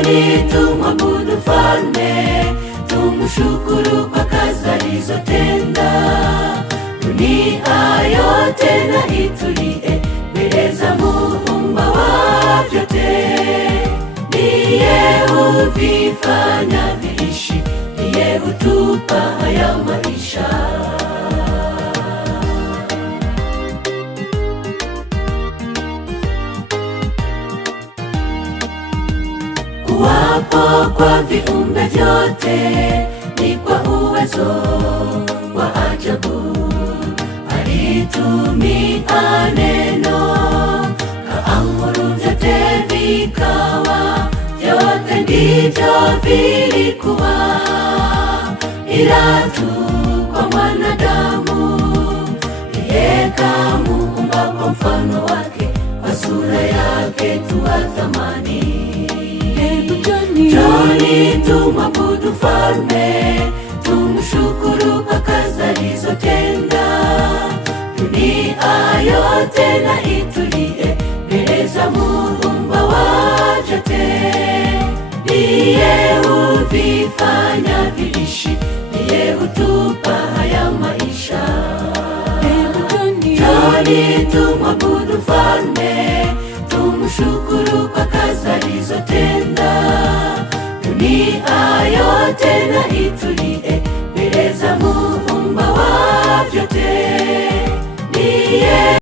Njoni tumwabudu Mfalme, tumshukuru kwa kazi alizotenda. Dunia yote na itulie mbele za Muumba wa vyote. Ndiye huvifanya viishi, ndiye hutupa haya maisha. Kuwapo kwa viumbe vyote ni kwa uwezo wa ajabu. Alitumia neno, kaamuru vyote vikawa, vyote ndivyo vilikuwa, ila tu kwa mwanadamu yeye kamuumba kwa mfano wake, kwa sura yake tuwatamani. Njoni tumwabudu Mfalme, tumshukuru kwa kazi alizotenda. Dunia yote na itulie mbele za Muumba wa vyote. Ndiye huvifanya viishi, ndiye hutupa haya maisha. Njoni tumwabudu Mfalme, tumshukuru kwa kazi alizotenda. Dunia yote na itulie mbele za Muumba wa vyote. Ndiye